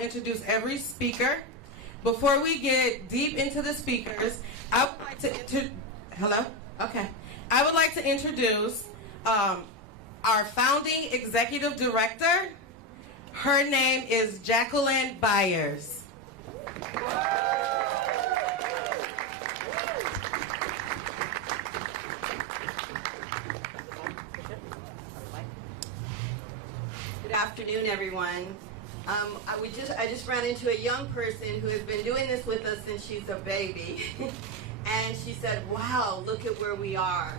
introduce every speaker. Before we get deep into the speakers, I would like to hello? Okay. I would like to introduce our founding executive director. Her name is Jacqueline Byers. Good afternoon, everyone. I just ran into a young person who has been doing this with us since she's a baby. And she said, wow, look at where we are.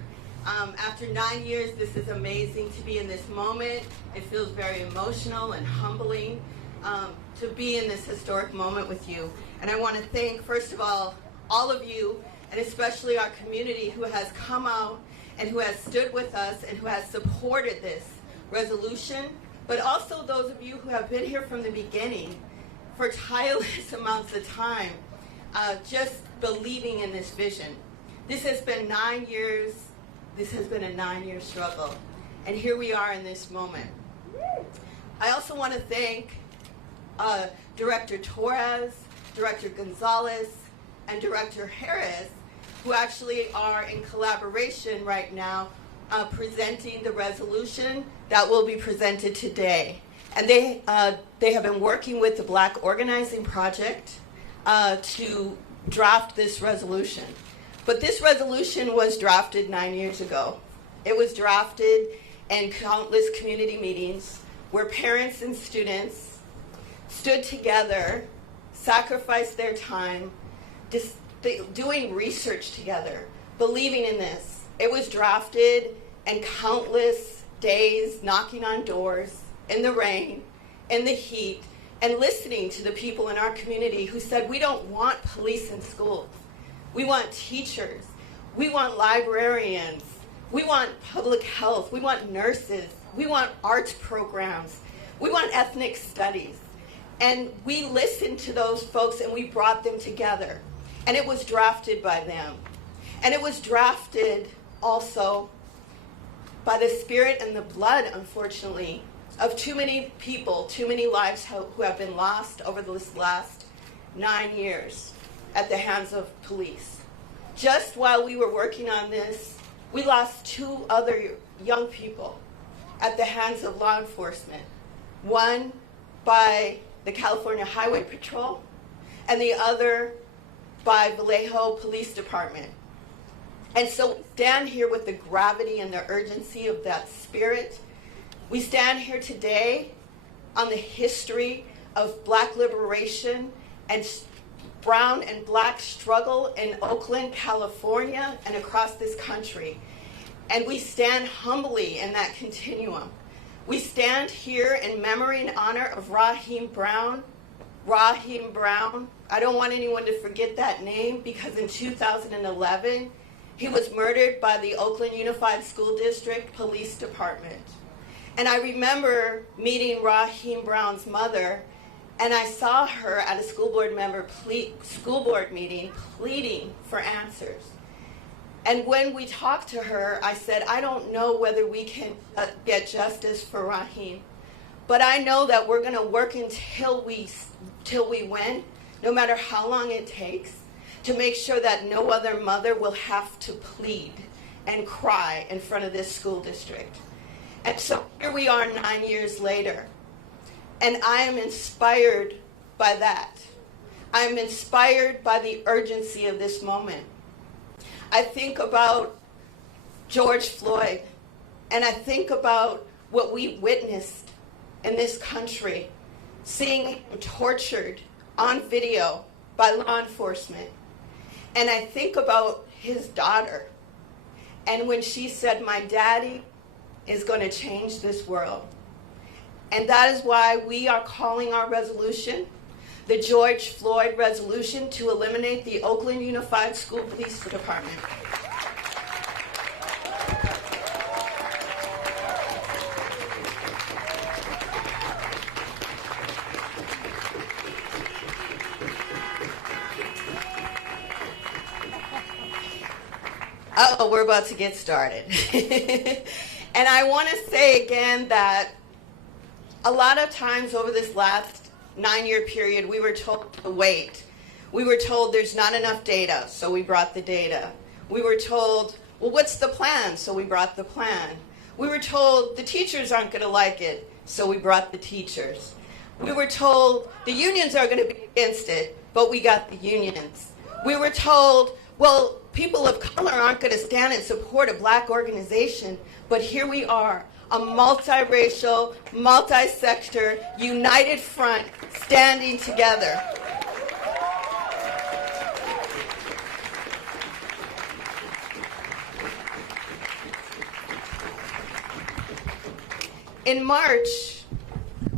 After 9 years, this is amazing to be in this moment. It feels very emotional and humbling to be in this historic moment with you. And I want to thank, first of all of you, and especially our community who has come out and who has stood with us and who has supported this resolution, but also those of you who have been here from the beginning for tireless amounts of time, just believing in this vision. This has been 9 years. This has been a 9-year struggle. And here we are in this moment. I also want to thank Director Torres, Director Gonzalez, and Director Harris, who actually are in collaboration right now presenting the resolution that will be presented today. And they have been working with the Black Organizing Project to draft this resolution. But this resolution was drafted 9 years ago. It was drafted in countless community meetings where parents and students stood together, sacrificed their time, doing research together, believing in this. It was drafted in countless days, knocking on doors, in the rain, in the heat, and listening to the people in our community who said, we don't want police in schools. We want teachers. We want librarians. We want public health. We want nurses. We want arts programs. We want ethnic studies. And we listened to those folks and we brought them together. And it was drafted by them. And it was drafted also by the spirit and the blood, unfortunately, of too many people, too many lives who have been lost over this last 9 years at the hands of police. Just while we were working on this, we lost 2 other young people at the hands of law enforcement. One by the California Highway Patrol, and the other by Vallejo Police Department. And so we stand here with the gravity and the urgency of that spirit. We stand here today on the history of Black liberation and brown and Black struggle in Oakland, California, and across this country. And we stand humbly in that continuum. We stand here in memory and honor of Raheem Brown. Raheem Brown. I don't want anyone to forget that name because in 2011, he was murdered by the Oakland Unified School District Police Department. And I remember meeting Raheem Brown's mother, and I saw her at a school board meeting pleading for answers. And when we talked to her, I said, I don't know whether we can get justice for Raheem, but I know that we're going to work until we win, no matter how long it takes, to make sure that no other mother will have to plead and cry in front of this school district. And so here we are 9 years later, and I am inspired by that. I am inspired by the urgency of this moment. I think about George Floyd, and I think about what we witnessed in this country, seeing him tortured on video by law enforcement. And I think about his daughter, and when she said, my daddy is going to change this world. And that is why we are calling our resolution the George Floyd Resolution to eliminate the Oakland Unified School Police Department. Uh-oh, we're about to get started. And I want to say again that a lot of times over this last 9-year period, we were told to wait. We were told there's not enough data, so we brought the data. We were told, well, what's the plan? So we brought the plan. We were told the teachers aren't going to like it, so we brought the teachers. We were told the unions are going to be against it, but we got the unions. We were told, well, people of color aren't going to stand and support a black organization, but here we are, a multiracial, multi-sector, united front, standing together. In March,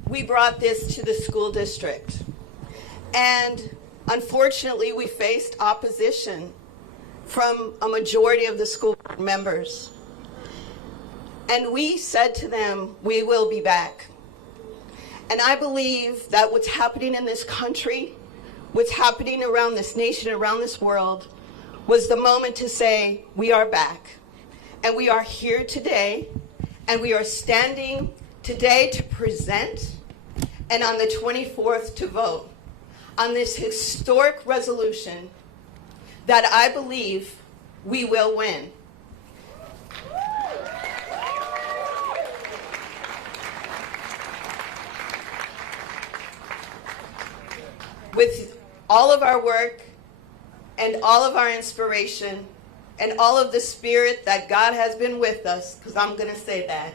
we brought this to the school district, and unfortunately, we faced opposition from a majority of the school board members. And we said to them, we will be back. And I believe that what's happening in this country, what's happening around this nation, around this world, was the moment to say, we are back. And we are here today, and we are standing today to present, and on the 24th to vote on this historic resolution that I believe we will win. With all of our work and all of our inspiration and all of the spirit that God has been with us, because I'm going to say that.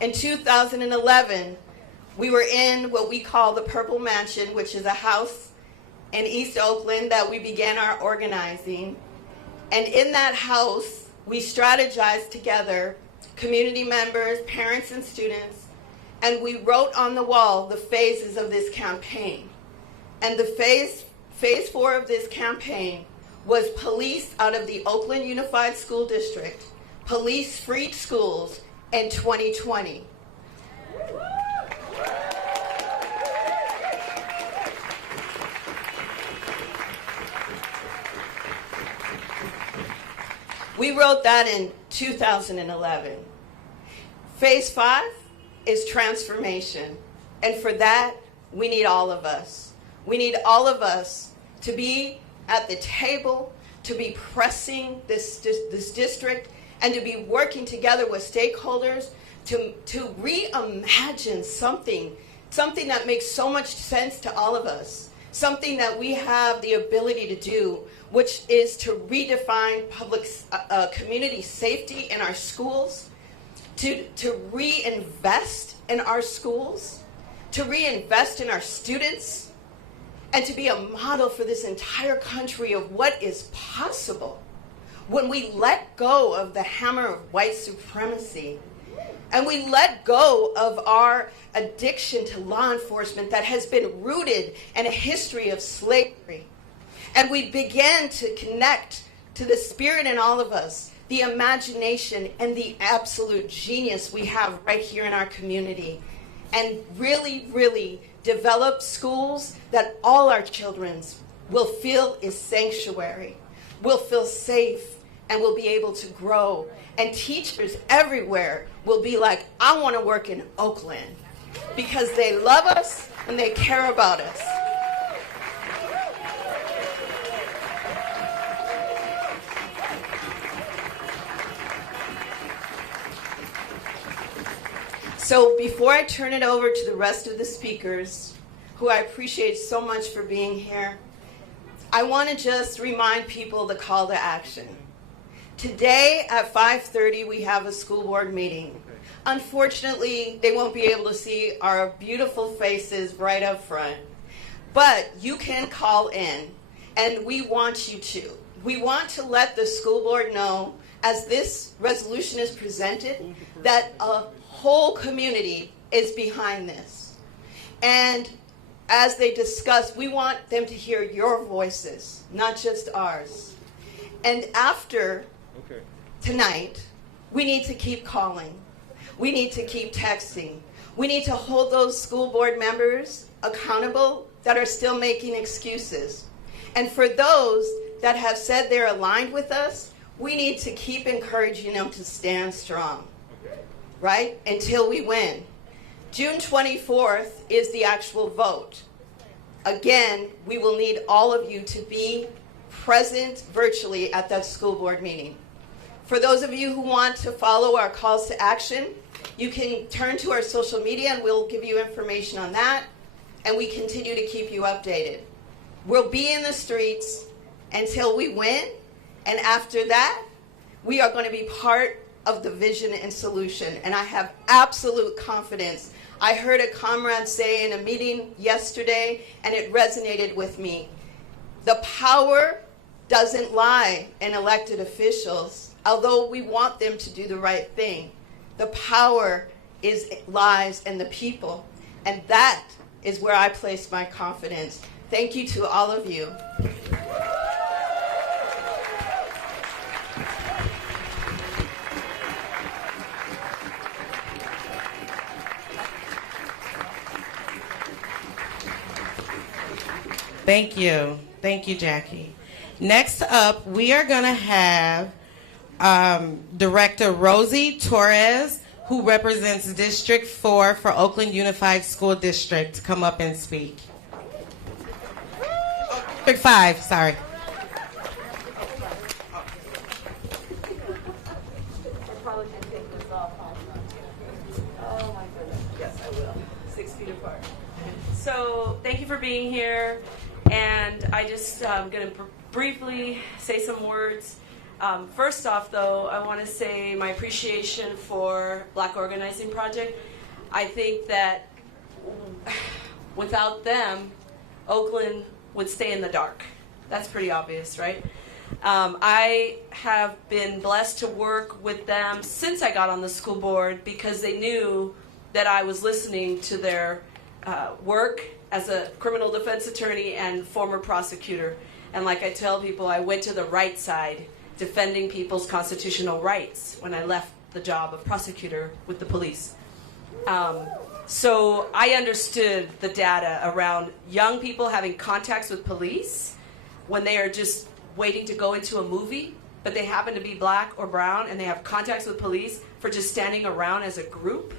In 2011, we were in what we call the Purple Mansion, which is a house in East Oakland that we began our organizing. And in that house, we strategized together, community members, parents, and students, and we wrote on the wall the phases of this campaign. And the phase 4 of this campaign was police out of the Oakland Unified School District, police freed schools in 2020. We wrote that in 2011. Phase 5 is transformation. And for that, we need all of us. We need all of us to be at the table, to be pressing this district, and to be working together with stakeholders to reimagine something that makes so much sense to all of us, something that we have the ability to do, which is to redefine public community safety in our schools, to reinvest in our schools, to reinvest in our students, and to be a model for this entire country of what is possible when we let go of the hammer of white supremacy and we let go of our addiction to law enforcement that has been rooted in a history of slavery. And we begin to connect to the spirit in all of us, the imagination and the absolute genius we have right here in our community, and really, really develop schools that all our children will feel is sanctuary, will feel safe, and will be able to grow. And teachers everywhere will be like, I want to work in Oakland, because they love us and they care about us. So before I turn it over to the rest of the speakers, who I appreciate so much for being here, I want to just remind people the call to action. Today at 5:30 we have a school board meeting. Unfortunately, they won't be able to see our beautiful faces right up front, but you can call in, and we want you to. We want to let the school board know, as this resolution is presented, that a whole community is behind this. And as they discuss, we want them to hear your voices, not just ours. And after tonight, we need to keep calling. We need to keep texting. We need to hold those school board members accountable that are still making excuses. And for those that have said they're aligned with us, we need to keep encouraging them to stand strong, right? Until we win. June 24th is the actual vote. Again, we will need all of you to be present virtually at that school board meeting. For those of you who want to follow our calls to action, you can turn to our social media and we'll give you information on that, and we continue to keep you updated. We'll be in the streets until we win, and after that, we are going to be part of the vision and solution, and I have absolute confidence. I heard a comrade say in a meeting yesterday, and it resonated with me. The power doesn't lie in elected officials, although we want them to do the right thing. The power lies in the people, and that is where I place my confidence. Thank you to all of you. Thank you. Thank you, Jackie. Next up, we are going to have Director Rosie Torres, who represents District 4 for Oakland Unified School District, come up and speak. District 5, sorry. So thank you for being here, and I just going to briefly say some words. First off, though, I want to say my appreciation for Black Organizing Project. I think that without them, Oakland would stay in the dark. That's pretty obvious, right? I have been blessed to work with them since I got on the school board because they knew that I was listening to their work as a criminal defense attorney and former prosecutor. And like I tell people, I went to the right side defending people's constitutional rights when I left the job of prosecutor with the police. So I understood the data around young people having contacts with police when they are just waiting to go into a movie, but they happen to be black or brown and they have contacts with police for just standing around as a group.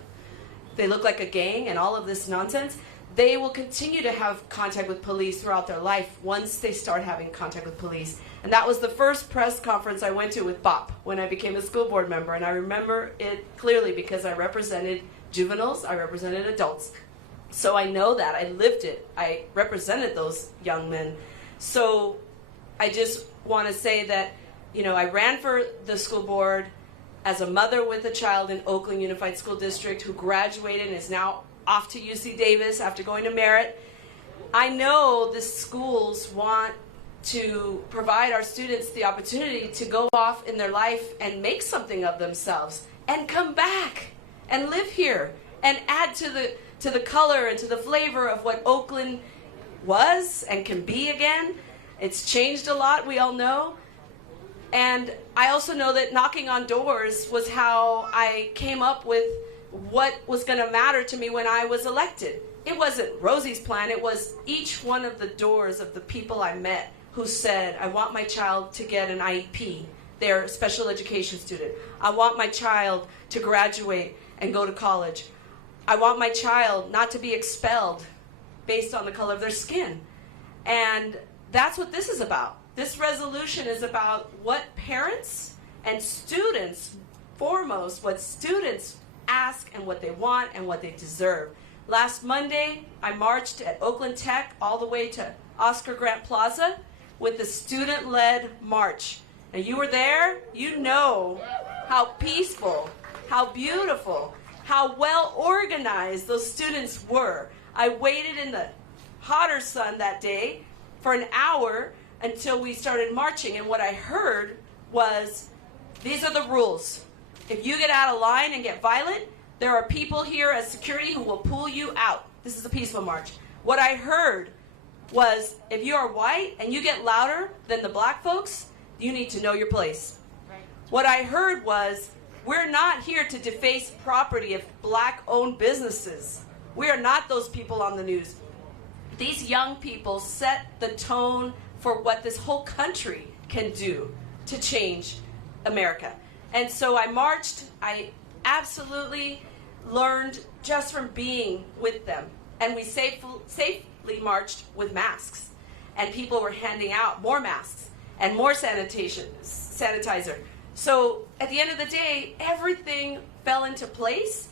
They look like a gang and all of this nonsense. They will continue to have contact with police throughout their life once they start having contact with police. And that was the first press conference I went to with BOP when I became a school board member. And I remember it clearly because I represented juveniles, I represented adults. So I know that, I lived it. I represented those young men. So I just want to say that, you know, I ran for the school board as a mother with a child in Oakland Unified School District who graduated and is now off to UC Davis after going to Merritt. I know the schools want to provide our students the opportunity to go off in their life and make something of themselves and come back and live here and add to the color and to the flavor of what Oakland was and can be again. It's changed a lot, we all know. And I also know that knocking on doors was how I came up with what was going to matter to me when I was elected. It wasn't Rosie's plan, it was each one of the doors of the people I met who said, I want my child to get an IEP. They're a special education student. I want my child to graduate and go to college. I want my child not to be expelled based on the color of their skin. And that's what this is about. This resolution is about what parents and students, foremost, what students ask and what they want and what they deserve. Last Monday, I marched at Oakland Tech all the way to Oscar Grant Plaza with the student-led march. And you were there, you know how peaceful, how beautiful, how well organized those students were. I waited in the hotter sun that day for an hour until we started marching, and what I heard was, these are the rules. If you get out of line and get violent, there are people here as security who will pull you out. This is a peaceful march. What I heard was, if you are white and you get louder than the black folks, you need to know your place. Right. What I heard was, we're not here to deface property of black-owned businesses. We are not those people on the news. These young people set the tone for what this whole country can do to change America. And so I marched. I absolutely learned just from being with them. And we safely marched with masks. And people were handing out more masks and more sanitizer. So at the end of the day, everything fell into place.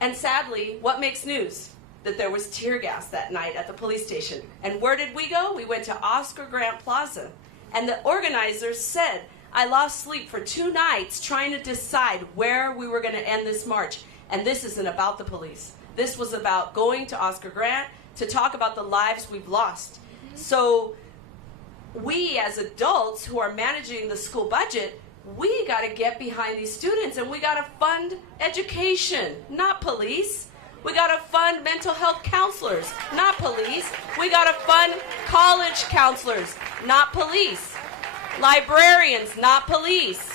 And sadly, what makes news? That there was tear gas that night at the police station. And where did we go? We went to Oscar Grant Plaza. And the organizers said, I lost sleep for 2 nights trying to decide where we were going to end this march. And this isn't about the police. This was about going to Oscar Grant to talk about the lives we've lost. So we as adults who are managing the school budget, we got to get behind these students, and we got to fund education, not police. We got to fund mental health counselors, not police. We got to fund college counselors, not police. Librarians, not police.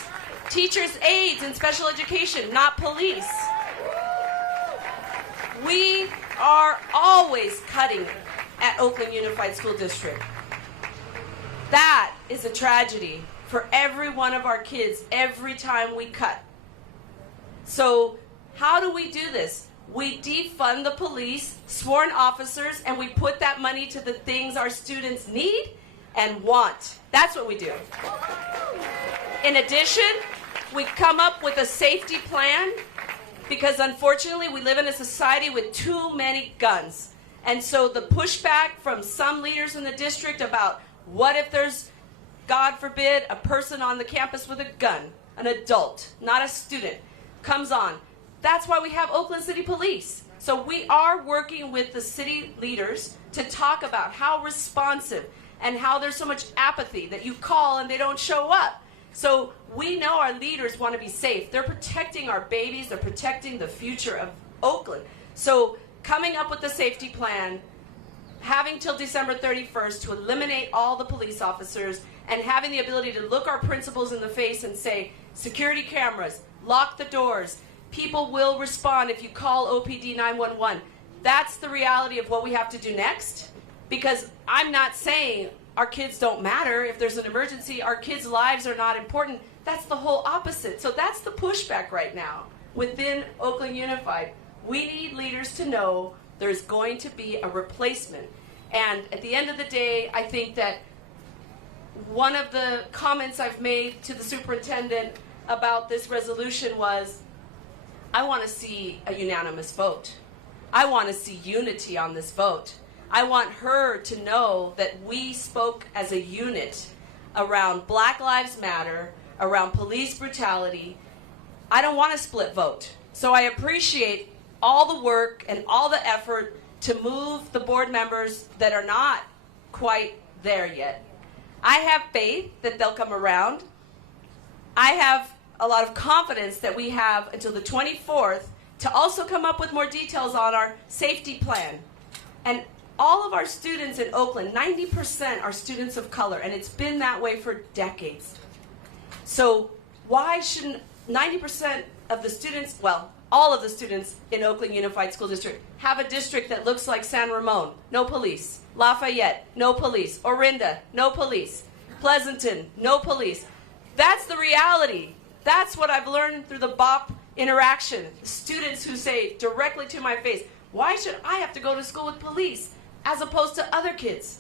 Teachers' aides in special education, not police. We are always cutting at Oakland Unified School District. That is a tragedy for every one of our kids every time we cut. So how do we do this? We defund the police, sworn officers, and we put that money to the things our students need and want. That's what we do. In addition, we come up with a safety plan because unfortunately we live in a society with too many guns. And so the pushback from some leaders in the district about what if there's, God forbid, a person on the campus with a gun, an adult, not a student, comes on. That's why we have Oakland City Police. So we are working with the city leaders to talk about how responsive and how there's so much apathy that you call and they don't show up. So we know our leaders want to be safe. They're protecting our babies. They're protecting the future of Oakland. So coming up with a safety plan, having till December 31st to eliminate all the police officers, and having the ability to look our principals in the face and say, security cameras, lock the doors, people will respond if you call OPD 911. That's the reality of what we have to do next. Because I'm not saying our kids don't matter. If there's an emergency, our kids' lives are not important. That's the whole opposite. So that's the pushback right now within Oakland Unified. We need leaders to know there's going to be a replacement. And at the end of the day, I think that one of the comments I've made to the superintendent about this resolution was, I want to see a unanimous vote. I want to see unity on this vote. I want her to know that we spoke as a unit around Black Lives Matter, around police brutality. I don't want a split vote. So I appreciate all the work and all the effort to move the board members that are not quite there yet. I have faith that they'll come around. I have a lot of confidence that we have until the 24th to also come up with more details on our safety plan. And all of our students in Oakland, 90% are students of color, and it's been that way for decades. So why shouldn't 90% of the students, well, all of the students in Oakland Unified School District have a district that looks like San Ramon? No police. Lafayette, no police. Orinda, no police. Pleasanton, no police. That's the reality. That's what I've learned through the BOP interaction. Students who say directly to my face, why should I have to go to school with police as opposed to other kids?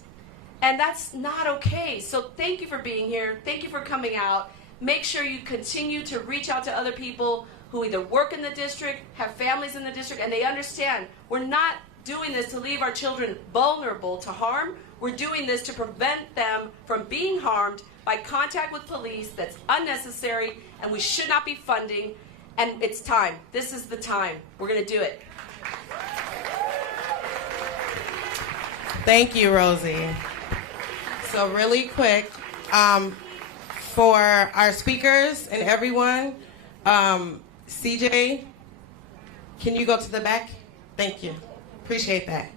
And that's not okay. So thank you for being here. Thank you for coming out. Make sure you continue to reach out to other people who either work in the district, have families in the district, and they understand we're not doing this to leave our children vulnerable to harm. We're doing this to prevent them from being harmed by contact with police that's unnecessary, and we should not be funding. And it's time. This is the time. We're going to do it. Thank you, Rosie. So really quick, for our speakers and everyone, CJ, can you go to the back? Thank you. Appreciate that.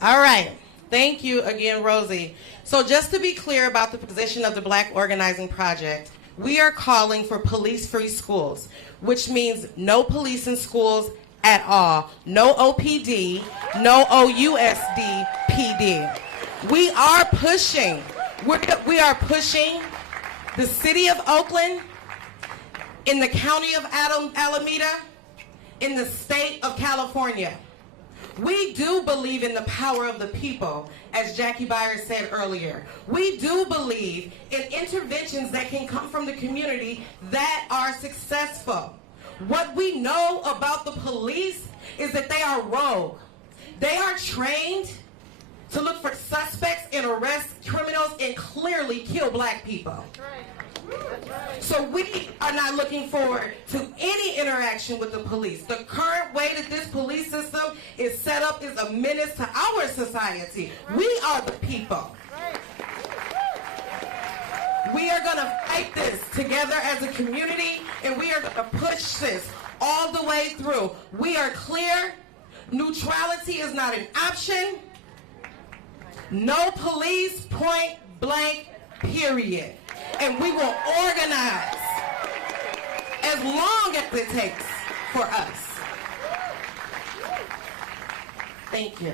All right. Thank you again, Rosie. So just to be clear about the position of the Black Organizing Project, we are calling for police-free schools, which means no police in schools at all. No OPD, no OUSD PD. We are pushing the city of Oakland, in the county of Alameda, in the state of California. We do believe in the power of the people, as Jackie Byers said earlier. We do believe in interventions that can come from the community that are successful. What we know about the police is that they are rogue. They are trained to look for suspects and arrest criminals and clearly kill black people. So we are not looking forward to any interaction with the police. The current way that this police system is set up is a menace to our society. We are the people. We are going to fight this together as a community, and we are going to push this all the way through. We are clear. Neutrality is not an option. No police, point blank, period. And we will organize as long as it takes for us. Thank you.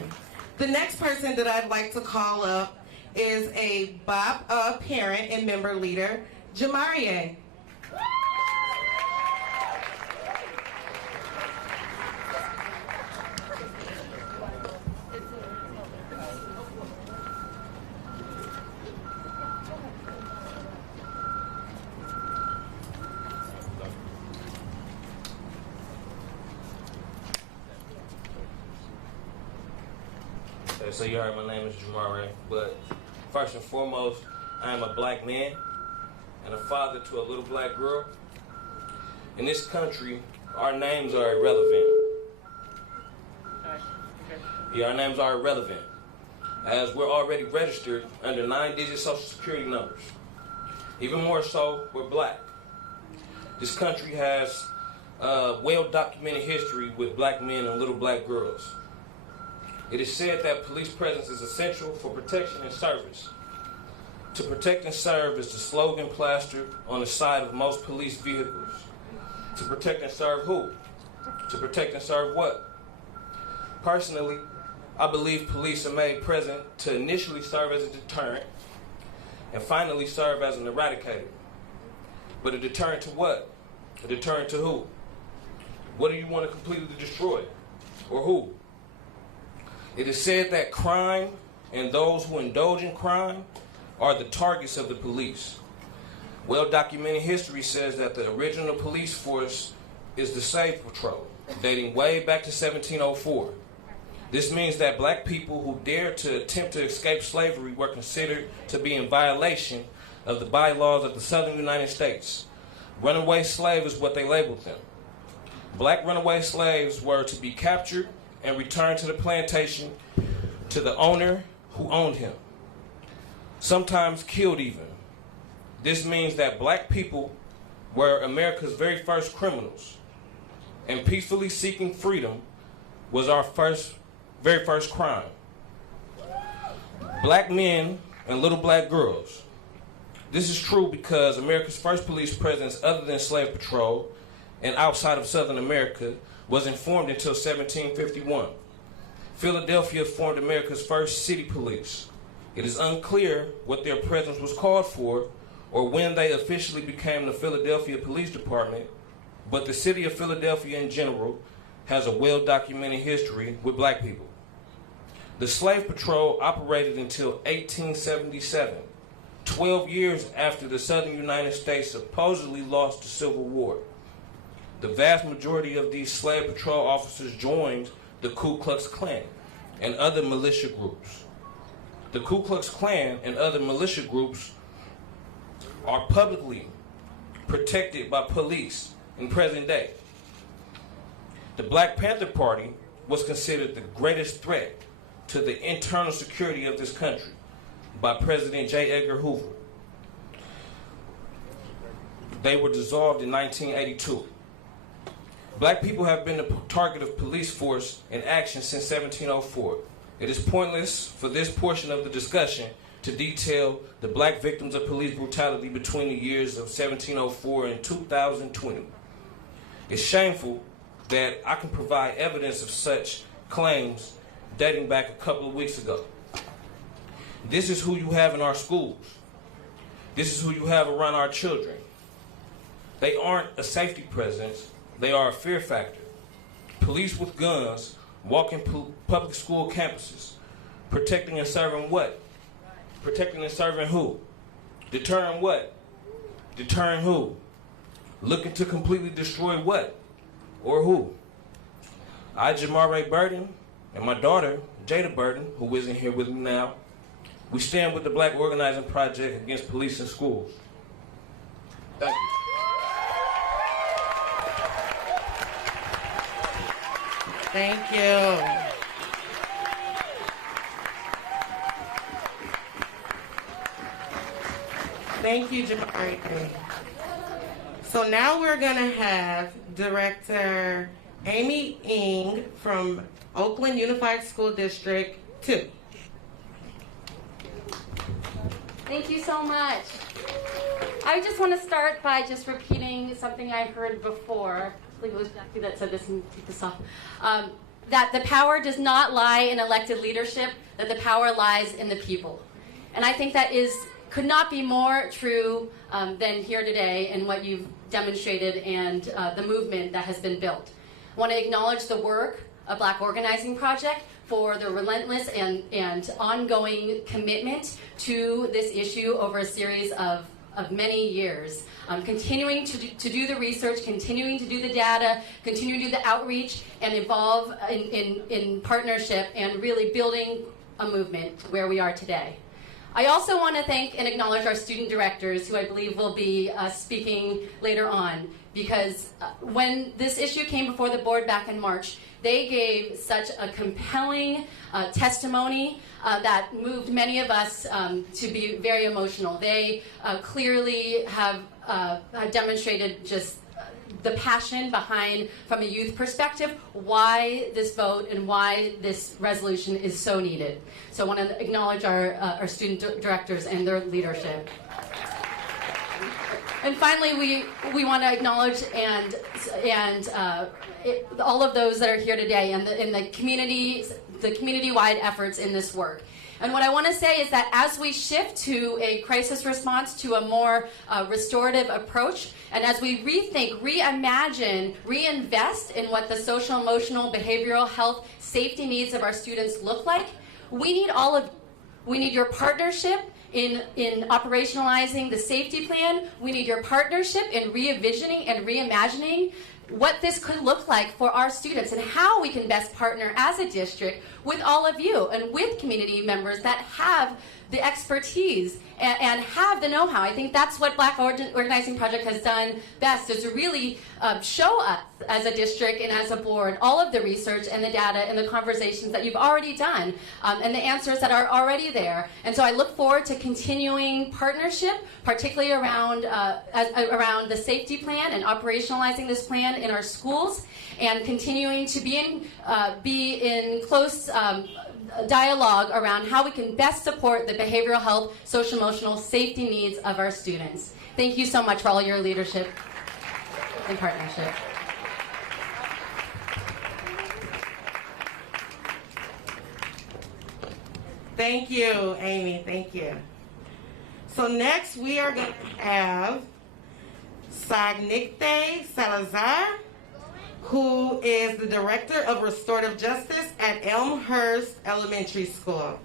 The next person that I'd like to call up is a BOP parent and member leader, Jamarie. So you heard my name is Jamarie, but first and foremost, I am a black man and a father to a little black girl. In this country, our names are irrelevant. Yeah, our names are irrelevant, as we're already registered under 9-digit social security numbers. Even more so, we're black. This country has a well-documented history with black men and little black girls. It is said that police presence is essential for protection and service. To protect and serve is the slogan plastered on the side of most police vehicles. To protect and serve who? To protect and serve what? Personally, I believe police are made present to initially serve as a deterrent and finally serve as an eradicator. But a deterrent to what? A deterrent to who? What do you want to completely destroy? Or who? It is said that crime and those who indulge in crime are the targets of the police. Well-documented history says that the original police force is the Slave Patrol, dating way back to 1704. This means that black people who dared to attempt to escape slavery were considered to be in violation of the bylaws of the Southern United States. Runaway slave is what they labeled them. Black runaway slaves were to be captured and returned to the plantation to the owner who owned him, sometimes killed even. This means that black people were America's very first criminals, and peacefully seeking freedom was our very first crime. Black men and little black girls. This is true because America's first police presence other than Slave Patrol and outside of Southern America wasn't formed until 1751. Philadelphia formed America's first city police. It is unclear what their presence was called for or when they officially became the Philadelphia Police Department, but the city of Philadelphia in general has a well-documented history with black people. The Slave Patrol operated until 1877, 12 years after the Southern United States supposedly lost the Civil War. The vast majority of these Slave Patrol officers joined the Ku Klux Klan and other militia groups. The Ku Klux Klan and other militia groups are publicly protected by police in present day. The Black Panther Party was considered the greatest threat to the internal security of this country by President J. Edgar Hoover. They were dissolved in 1982. Black people have been the target of police force in action since 1704. It is pointless for this portion of the discussion to detail the black victims of police brutality between the years of 1704 and 2020. It's shameful that I can provide evidence of such claims dating back a couple of weeks ago. This is who you have in our schools. This is who you have around our children. They aren't a safety presence. They are a fear factor. police with guns, walking public school campuses, protecting and serving what? Protecting and serving who? Deterring what? Deterring who? Looking to completely destroy what? Or who? I, Jamare Burden, and my daughter, Jada Burden, who isn't here with me now, we stand with the Black Organizing Project against police in schools. Thank you. Thank you. Thank you, Jamari. So now we're going to have Director Amy Ng from Oakland Unified School District 2. Thank you so much. I just want to start by just repeating something I heard before. I believe it was Jackie that said this, and take this off. That the power does not lie in elected leadership, that the power lies in the people. And I think that could not be more true than here today and what you've demonstrated and the movement that has been built. I want to acknowledge the work of Black Organizing Project for the relentless and ongoing commitment to this issue over a series of many years. Continuing to do the research, continuing to do the data, continuing to do the outreach, and evolve in partnership and really building a movement where we are today. I also want to thank and acknowledge our student directors, who I believe will be speaking later on, because when this issue came before the board back in March, they gave such a compelling testimony that moved many of us to be very emotional. They clearly have demonstrated just the passion behind, from a youth perspective, why this vote and why this resolution is so needed. So I want to acknowledge our student directors and their leadership. And finally, we want to acknowledge all of those that are here today and the community-wide efforts in this work. And what I want to say is that as we shift to a crisis response to a more restorative approach, and as we rethink, reimagine, reinvest in what the social, emotional, behavioral health, safety needs of our students look like, we need all of you. We need your partnership in operationalizing the safety plan. We need your partnership in re-envisioning and reimagining what this could look like for our students and how we can best partner as a district with all of you and with community members that have the expertise and have the know-how. I think that's what Black Organizing Project has done best, is to really show us as a district and as a board all of the research and the data and the conversations that you've already done and the answers that are already there. And so I look forward to continuing partnership, particularly around the safety plan and operationalizing this plan in our schools, and continuing to be in close dialogue around how we can best support the behavioral health, social emotional safety needs of our students. Thank you so much for all your leadership and partnership. Thank you, Amy. Thank you. So next we are going to have Sagnicte Salazar, who is the Director of Restorative Justice at Elmhurst Elementary School.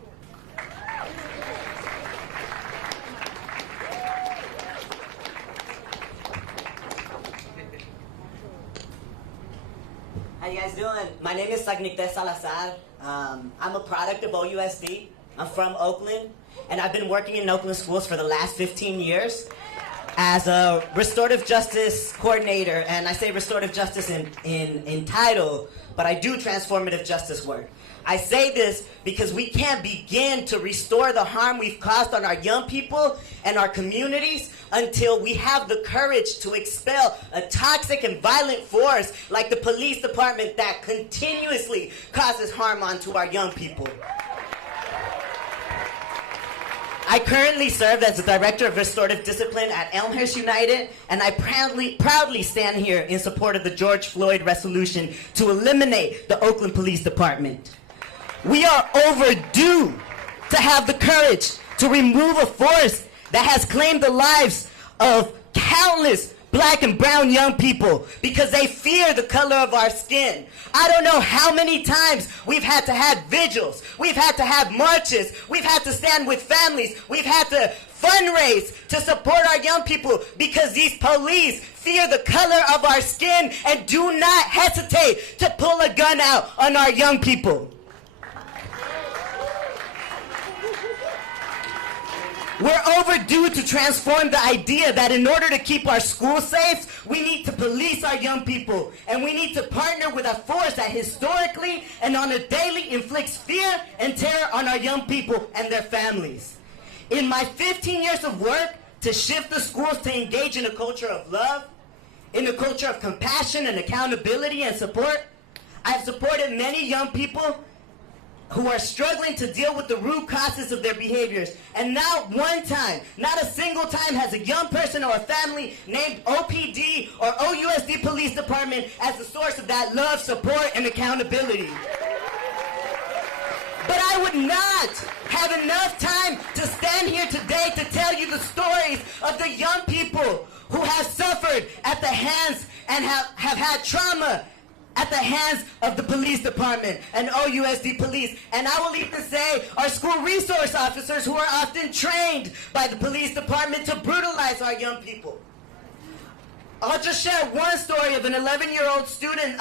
How you guys doing? My name is Sagnicte Salazar. I'm a product of OUSD. I'm from Oakland, and I've been working in Oakland schools for the last 15 years as a restorative justice coordinator. And I say restorative justice in title, but I do transformative justice work. I say this because we can't begin to restore the harm we've caused on our young people and our communities until we have the courage to expel a toxic and violent force like the police department that continuously causes harm onto our young people. I currently serve as the Director of Restorative Discipline at Elmhurst United, and I proudly stand here in support of the George Floyd resolution to eliminate the Oakland Police Department. We are overdue to have the courage to remove a force that has claimed the lives of countless black and brown young people because they fear the color of our skin. I don't know how many times we've had to have vigils, we've had to have marches, we've had to stand with families, we've had to fundraise to support our young people because these police fear the color of our skin and do not hesitate to pull a gun out on our young people. We're overdue to transform the idea that in order to keep our schools safe, we need to police our young people. And we need to partner with a force that historically and on a daily inflicts fear and terror on our young people and their families. In my 15 years of work to shift the schools to engage in a culture of love, in a culture of compassion and accountability and support, I've supported many young people who are struggling to deal with the root causes of their behaviors. And not one time, not a single time has a young person or a family named OPD or OUSD Police Department as the source of that love, support, and accountability. But I would not have enough time to stand here today to tell you the stories of the young people who have suffered at the hands and have had trauma at the hands of the police department and OUSD police. And I will even say our school resource officers who are often trained by the police department to brutalize our young people. I'll just share one story of an 11-year-old student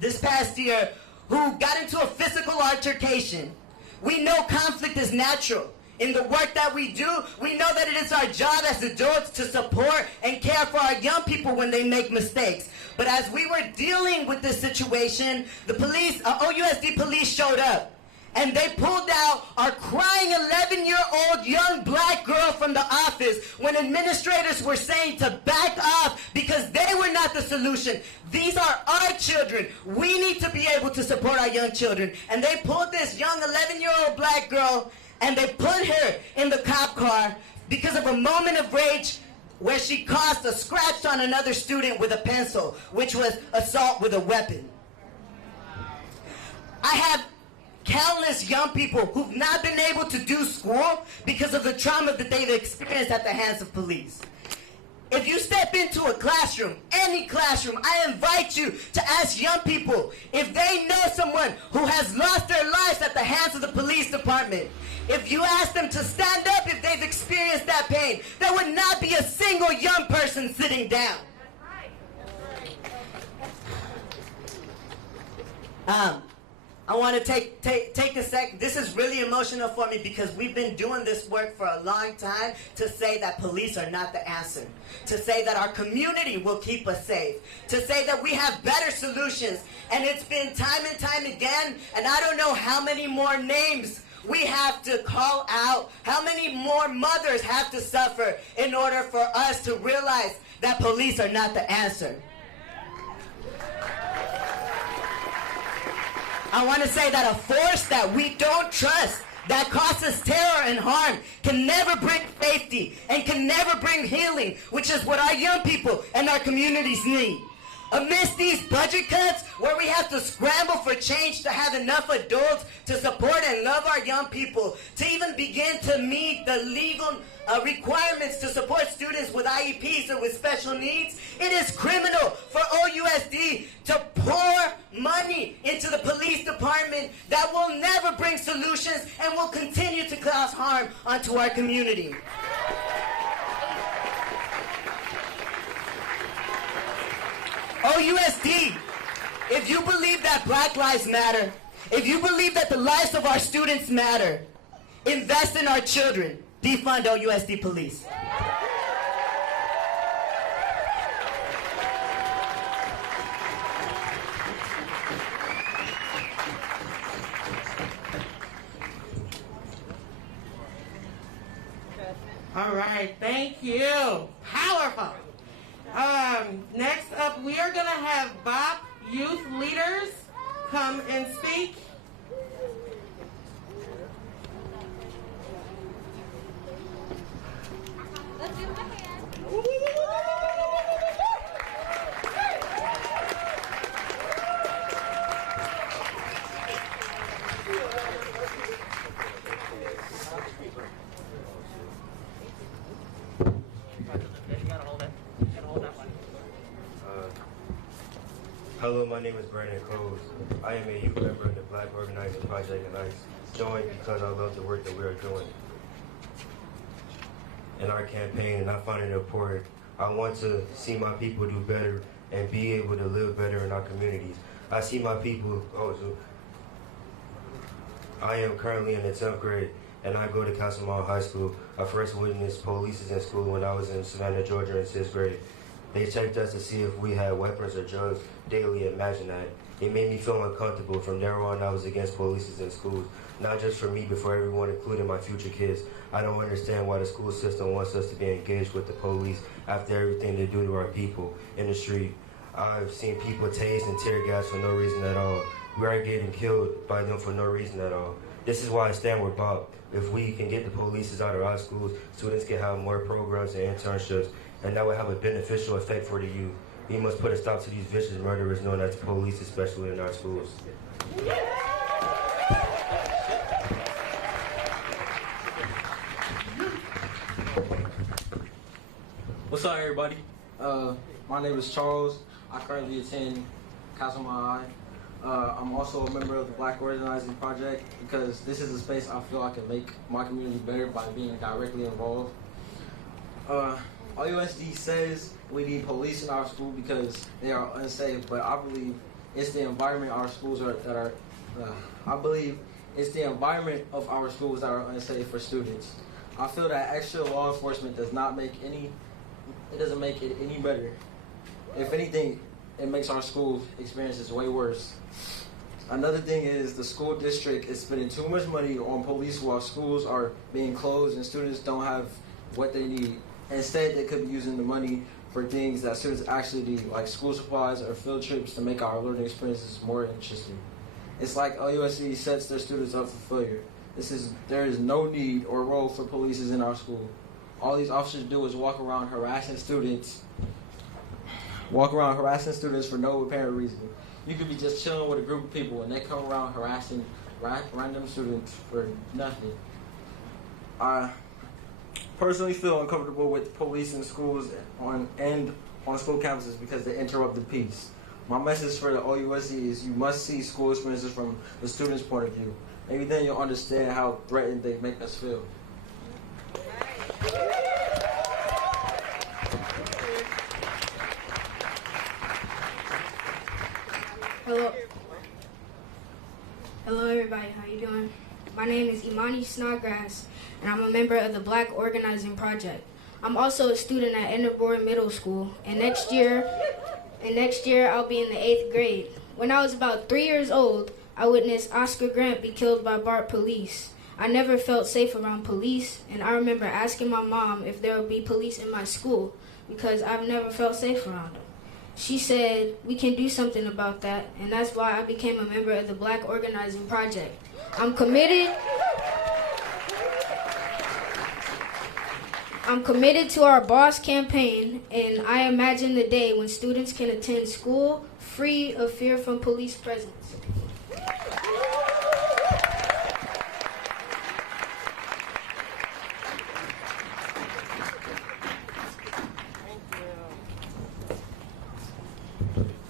this past year who got into a physical altercation. We know conflict is natural. In the work that we do, we know that it is our job as adults to support and care for our young people when they make mistakes. But as we were dealing with this situation, the police, OUSD police showed up. And they pulled out our crying 11-year-old young black girl from the office when administrators were saying to back off because they were not the solution. These are our children. We need to be able to support our young children. And they pulled this young 11-year-old black girl and they put her in the cop car because of a moment of rage where she caused a scratch on another student with a pencil, which was assault with a weapon. I have countless young people who've not been able to do school because of the trauma that they've experienced at the hands of police. If you step into a classroom, any classroom, I invite you to ask young people if they know someone who has lost their lives at the hands of the police department. If you ask them to stand up if they've experienced that pain, there would not be a single young person sitting down. I want to take a sec. This is really emotional for me because we've been doing this work for a long time to say that police are not the answer, to say that our community will keep us safe, to say that we have better solutions. And it's been time and time again, and I don't know how many more names we have to call out, how many more mothers have to suffer in order for us to realize that police are not the answer. I want to say that a force that we don't trust, that causes terror and harm, can never bring safety and can never bring healing, which is what our young people and our communities need. Amidst these budget cuts, where we have to scramble for change to have enough adults to support and love our young people, to even begin to meet the legal requirements to support students with IEPs or with special needs, it is criminal for OUSD to pour money into the police department that will never bring solutions and will continue to cause harm onto our community. OUSD, if you believe that Black lives matter, if you believe that the lives of our students matter, invest in our children. Defund OUSD police. All right, thank you. Powerful. Next up, we are going to have BOP youth leaders come and speak. Let's give them a hand. You gotta hold it. You gotta hold Hello, my name is Brandon Coles. I am a youth member in the Black Organizing Project, and I joined because I love the work that we are doing in our campaign, and I find it important. I want to see my people do better and be able to live better in our communities. I see my people, I am currently in the 10th grade, and I go to Castlemont High School. I first witnessed police in school when I was in Savannah, Georgia in 6th grade. They checked us to see if we had weapons or drugs daily. Imagine that. It made me feel uncomfortable. From there on, I was against police in schools, not just for me, but for everyone, including my future kids. I don't understand why the school system wants us to be engaged with the police after everything they do to our people in the street. I've seen people tased and tear gas for no reason at all. We are getting killed by them for no reason at all. This is why I stand with Bob. If we can get the police out of our schools, students can have more programs and internships, and that would have a beneficial effect for the youth. We must put a stop to these vicious murderers known as the police, especially in our schools. What's up, everybody? My name is Charles. I currently attend Castlemont High. I'm also a member of the Black Organizing Project because this is a space I feel I can make my community better by being directly involved. OUSD says we need police in our school because they are unsafe, but I believe it's the environment our schools are I believe it's the environment of our schools that are unsafe for students. I feel that extra law enforcement doesn't make it any better. If anything, it makes our school experiences way worse. Another thing is the school district is spending too much money on police while schools are being closed and students don't have what they need. Instead, they could be using the money for things that students actually need, like school supplies or field trips to make our learning experiences more interesting. It's like LUSC sets their students up for failure. There is no need or role for police in our school. All these officers do is walk around harassing students for no apparent reason. You could be just chilling with a group of people and they come around harassing random students for nothing. I personally feel uncomfortable with police in schools on school campuses because they interrupt the peace. My message for the OUSC is you must see school experiences from the student's point of view. Maybe then you'll understand how threatened they make us feel. Hello everybody, how you doing? My name is Imani Snodgrass, and I'm a member of the Black Organizing Project. I'm also a student at Enderborn Middle School, and next year I'll be in the 8th grade. When I was about 3 years old, I witnessed Oscar Grant be killed by BART police. I never felt safe around police, and I remember asking my mom if there would be police in my school because I've never felt safe around them. She said, we can do something about that, and that's why I became a member of the Black Organizing Project. I'm committed to our BOSS campaign, and I imagine the day when students can attend school free of fear from police presence.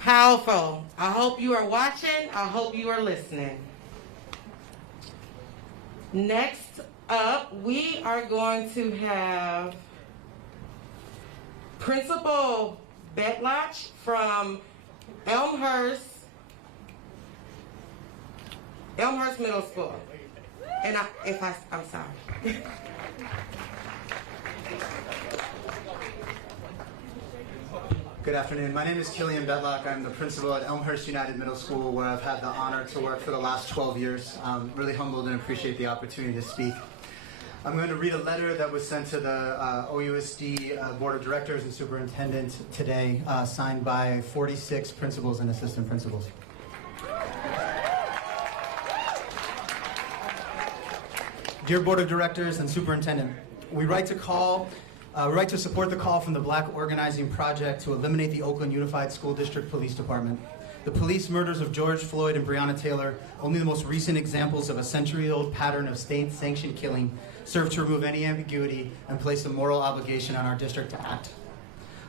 Powerful. I hope you are watching. I hope you are listening. Next up, we are going to have Principal Betloch from Elmhurst Middle School. And I'm sorry. Good afternoon. My name is Killian Betlock. I'm the principal at Elmhurst United Middle School, where I've had the honor to work for the last 12 years. I'm really humbled and appreciate the opportunity to speak. I'm going to read a letter that was sent to the OUSD Board of Directors and Superintendent today, signed by 46 principals and assistant principals. Dear Board of Directors and Superintendent, we write to support the call from the Black Organizing Project to eliminate the Oakland Unified School District Police Department. The police murders of George Floyd and Breonna Taylor, only the most recent examples of a century-old pattern of state-sanctioned killing, serve to remove any ambiguity and place a moral obligation on our district to act.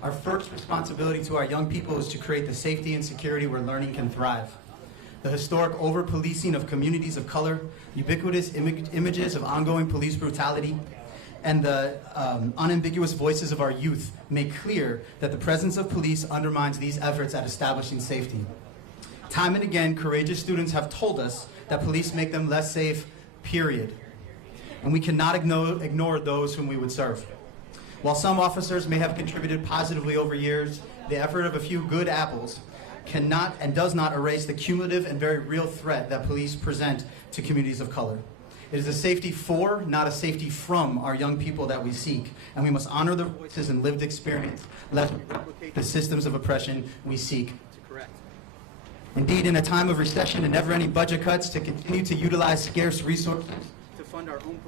Our first responsibility to our young people is to create the safety and security where learning can thrive. The historic over-policing of communities of color, ubiquitous images of ongoing police brutality, and the unambiguous voices of our youth make clear that the presence of police undermines these efforts at establishing safety. Time and again, courageous students have told us that police make them less safe, period. And we cannot ignore those whom we would serve. While some officers may have contributed positively over years, the effort of a few good apples cannot and does not erase the cumulative and very real threat that police present to communities of color. It is a safety for, not a safety from, our young people that we seek, and we must honor their voices and lived experience, lest we replicate the systems of oppression we seek to correct. Indeed, in a time of recession and never-ending budget cuts, to continue to utilize scarce resources to fund our own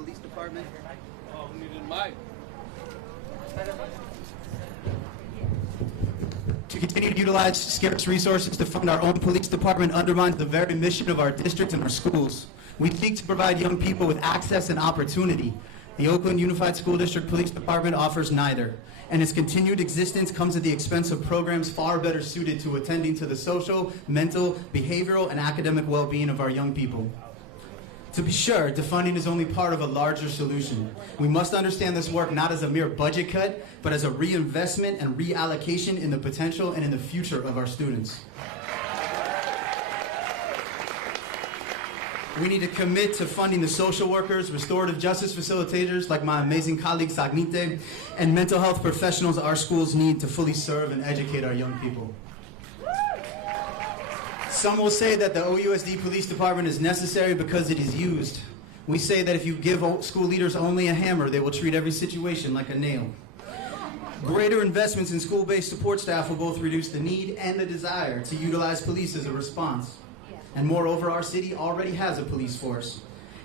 police department, undermines the very mission of our districts and our schools. We seek to provide young people with access and opportunity. The Oakland Unified School District Police Department offers neither, and its continued existence comes at the expense of programs far better suited to attending to the social, mental, behavioral, and academic well-being of our young people. To be sure, defunding is only part of a larger solution. We must understand this work not as a mere budget cut, but as a reinvestment and reallocation in the potential and in the future of our students. We need to commit to funding the social workers, restorative justice facilitators like my amazing colleague Sagnite, and mental health professionals our schools need to fully serve and educate our young people. Some will say that the OUSD Police Department is necessary because it is used. We say that if you give school leaders only a hammer, they will treat every situation like a nail. Greater investments in school-based support staff will both reduce the need and the desire to utilize police as a response. And moreover, our city already has a police force.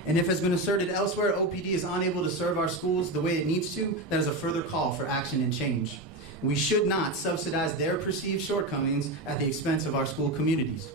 And if has been asserted elsewhere, OPD is unable to serve our schools the way it needs to, that is a further call for action and change. We should not subsidize their perceived shortcomings at the expense of our school communities.